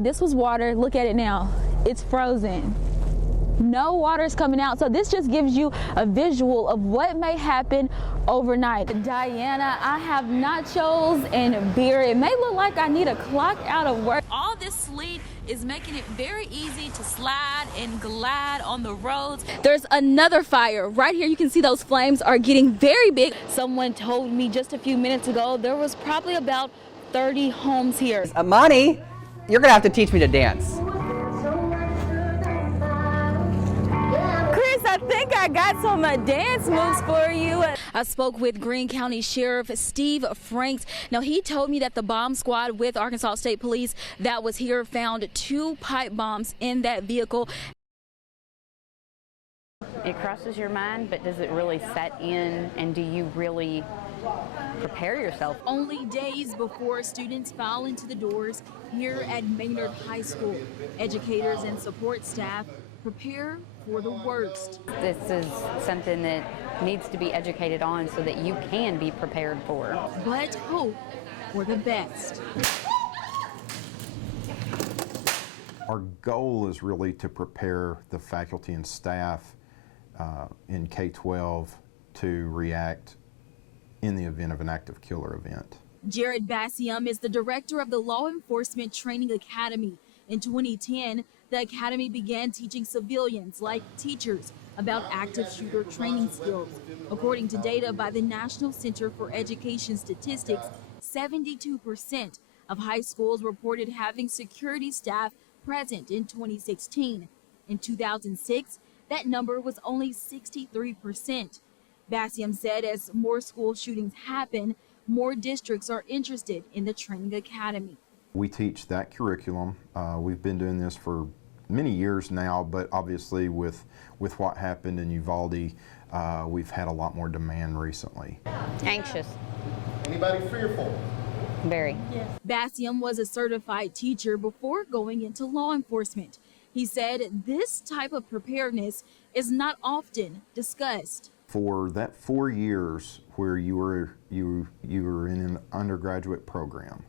This was water. Look at it now. It's frozen. No water is coming out. So this just gives you a visual of what may happen overnight. Diana, I have nachos and beer. It may look like I need a clock out of work. All this sleet is making it very easy to slide and glide on the roads. There's another fire right here. You can see those flames are getting very big. Someone told me just a few minutes ago there was probably about 30 homes here. Imani, you're gonna have to teach me to dance. I think I got some dance moves for you. I spoke with Greene County Sheriff Steve Franks. Now, he told me that the bomb squad with Arkansas State Police that was here found 2 pipe bombs in that vehicle. It crosses your mind, but does it really set in, and do you really prepare yourself? Only days before students file into the doors here at Maynard High School, educators and support staff prepare for the worst. This is something that needs to be educated on so that you can be prepared for. But hope for the best. Our goal is really to prepare the faculty and staff in K-12 to react in the event of an active killer event. Jared Bassium is the director of the Law Enforcement Training Academy. In 2010, the academy began teaching civilians, like teachers, about active shooter training skills. According to data by the National Center for Education Statistics, 72% of high schools reported having security staff present in 2016. In 2006, that number was only 63%. Bassium said as more school shootings happen, more districts are interested in the training academy. We teach that curriculum. We've been doing this for many years now, but obviously with what happened in Uvalde, we've had a lot more demand recently. Anxious. Anybody fearful? Very. Yes. Bassium was a certified teacher before going into law enforcement. He said this type of preparedness is not often discussed. For that 4 years where you were in an undergraduate program,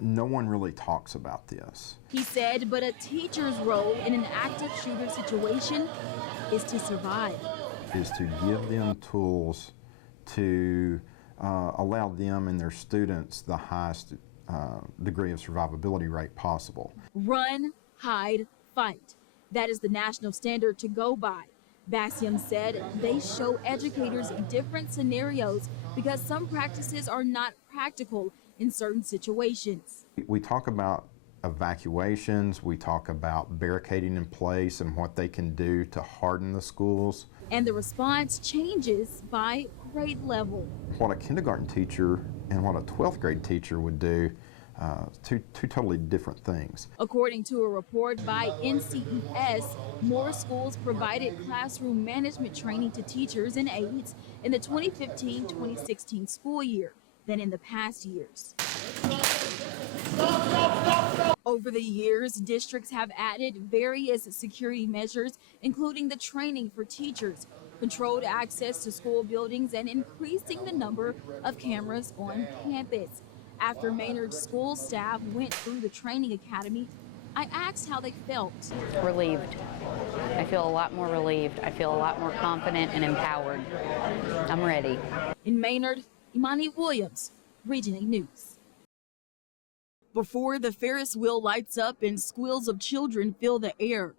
no one really talks about this. He said, but a teacher's role in an active shooter situation is to survive. Is to give them tools to allow them and their students the highest degree of survivability rate possible. Run, hide, fight. That is the national standard to go by. Bassium said they show educators different scenarios because some practices are not practical in certain situations. We talk about evacuations, we talk about barricading in place and what they can do to harden the schools. And the response changes by grade level. What a kindergarten teacher and what a 12th grade teacher would do, two totally different things. According to a report by NCES, more schools provided classroom management training to teachers and aides in the 2015-2016 school year than in the past years. Over the years, districts have added various security measures, including the training for teachers, controlled access to school buildings, and increasing the number of cameras on campus. After Maynard school staff went through the training academy, I asked how they felt. Relieved. I feel a lot more relieved. I feel a lot more confident and empowered. I'm ready. In Maynard, Imani Williams, Region 8 News. Before the Ferris wheel lights up and squeals of children fill the air,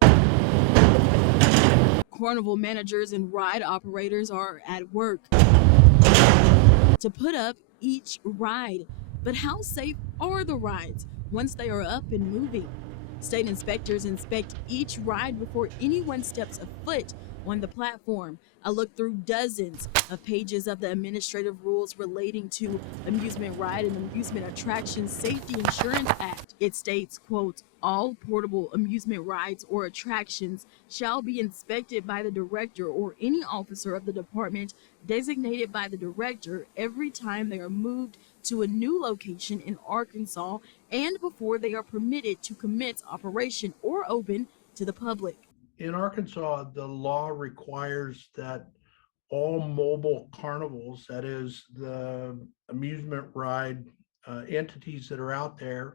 carnival managers and ride operators are at work to put up each ride. But how safe are the rides once they are up and moving? State inspectors inspect each ride before anyone steps a foot on the platform. I looked through dozens of pages of the administrative rules relating to Amusement Ride and Amusement Attraction Safety Insurance Act. It states, quote, all portable amusement rides or attractions shall be inspected by the director or any officer of the department designated by the director every time they are moved to a new location in Arkansas and before they are permitted to commence operation or open to the public. In Arkansas, the law requires that all mobile carnivals, that is the amusement ride entities that are out there,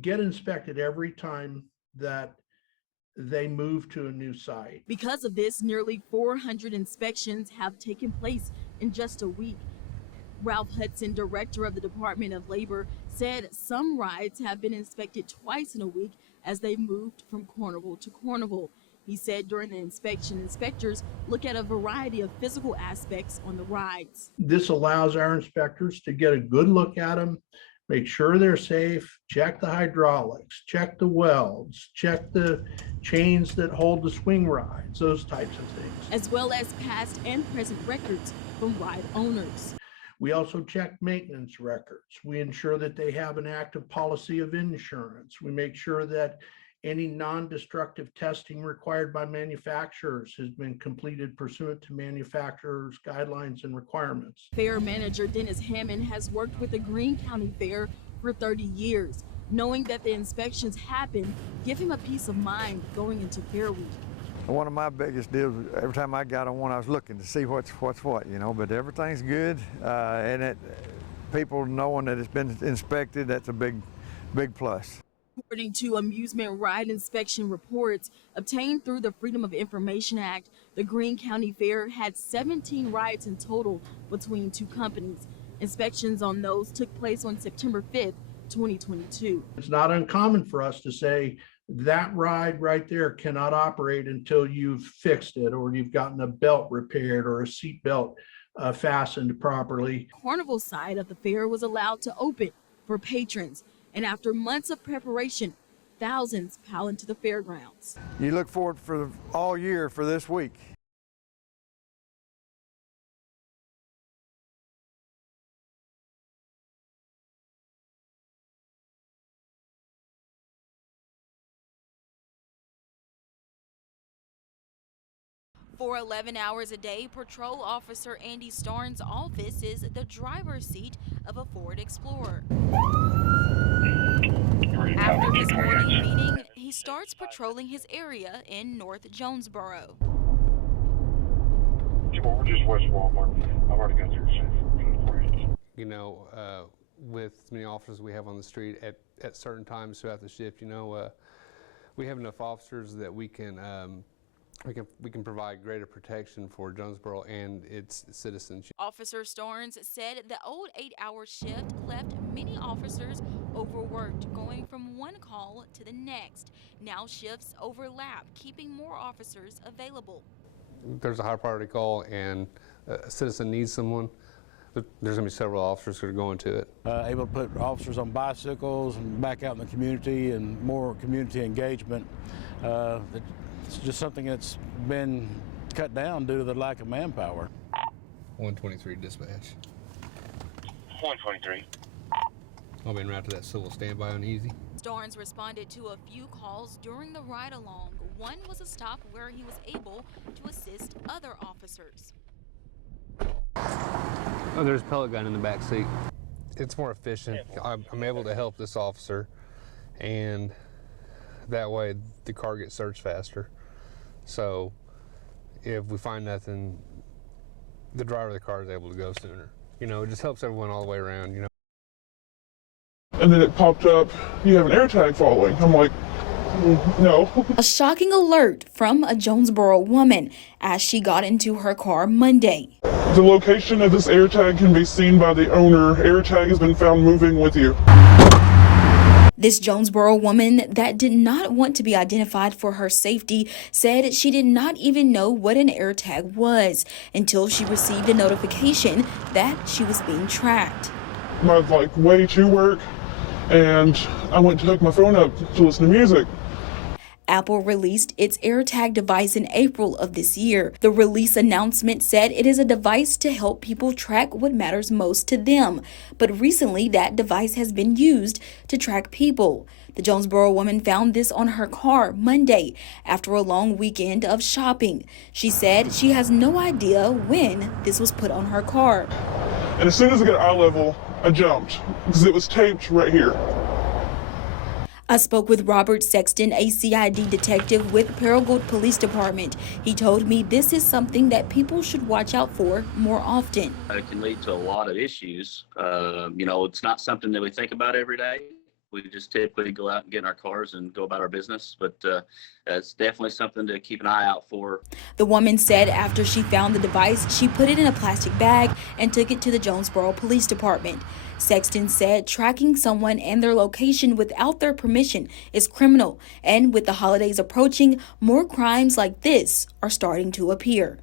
get inspected every time that they move to a new site. Because of this, nearly 400 inspections have taken place in just a week. Ralph Hudson, director of the Department of Labor, said some rides have been inspected twice in a week as they moved from carnival to carnival. He said during the inspection, inspectors look at a variety of physical aspects on the rides. This allows our inspectors to get a good look at them, make sure they're safe, check the hydraulics, check the welds, check the chains that hold the swing rides, those types of things. As well as past and present records from ride owners. We also check maintenance records. We ensure that they have an active policy of insurance. We make sure that any non-destructive testing required by manufacturers has been completed pursuant to manufacturers' guidelines and requirements. Fair manager Dennis Hammond has worked with the Greene County Fair for 30 years. Knowing that the inspections happen give him a peace of mind going into Fair Week. One of my biggest deals, every time I got on one, I was looking to see what's what, you know, but everything's good. And people knowing that it's been inspected, that's a big plus. According to amusement ride inspection reports obtained through the Freedom of Information Act, the Greene County Fair had 17 rides in total between two companies. Inspections on those took place on September 5th, 2022. It's not uncommon for us to say that ride right there cannot operate until you've fixed it or you've gotten a belt repaired or a seat belt fastened properly. Carnival side of the fair was allowed to open for patrons. And after months of preparation, thousands pile into the fairgrounds. You look forward for all year for this week. For 11 hours a day, Patrol Officer Andy Starnes' office is the driver's seat of a Ford Explorer. After his morning meeting, he starts patrolling his area in North Jonesboro. We're just west of Walmart. I've already got your for you. You know, with as many officers we have on the street at certain times throughout the shift, you know, we have enough officers that we can provide greater protection for Jonesboro and its citizens. Officer Starnes said the old 8-hour shift left many officers overworked, going from one call to the next. Now shifts overlap, keeping more officers available. There's a high priority call and a citizen needs someone, but there's going to be several officers who are going to it. Able to put officers on bicycles and back out in the community and more community engagement. It's just something that's been cut down due to the lack of manpower. 123 dispatch. 123. I'll be en route to that civil standby on Easy. Starnes responded to a few calls during the ride-along. One was a stop where he was able to assist other officers. Oh, there's a pellet gun in the back seat. It's more efficient. I'm able to help this officer, and that way the car gets searched faster. So if we find nothing, the driver of the car is able to go sooner. You know, it just helps everyone all the way around, you know. And then it popped up, you have an AirTag following. I'm like, no. A shocking alert from a Jonesboro woman as she got into her car Monday. The location of this AirTag can be seen by the owner. AirTag has been found moving with you. This Jonesboro woman that did not want to be identified for her safety said she did not even know what an AirTag was until she received a notification that she was being tracked. My way to work, and I went to hook my phone up to listen to music. Apple released its AirTag device in April of this year. The release announcement said it is a device to help people track what matters most to them. But recently, that device has been used to track people. The Jonesboro woman found this on her car Monday after a long weekend of shopping. She said she has no idea when this was put on her car. And as soon as I got eye level, I jumped because it was taped right here. I spoke with Robert Sexton, a CID detective with Paragould Police Department. He told me this is something that people should watch out for more often. It can lead to a lot of issues. You know, it's not something that we think about every day, We just typically go out and get in our cars and go about our business, but it's definitely something to keep an eye out for. The woman said after she found the device, she put it in a plastic bag and took it to the Jonesboro Police Department. Sexton said tracking someone and their location without their permission is criminal, and with the holidays approaching, more crimes like this are starting to appear.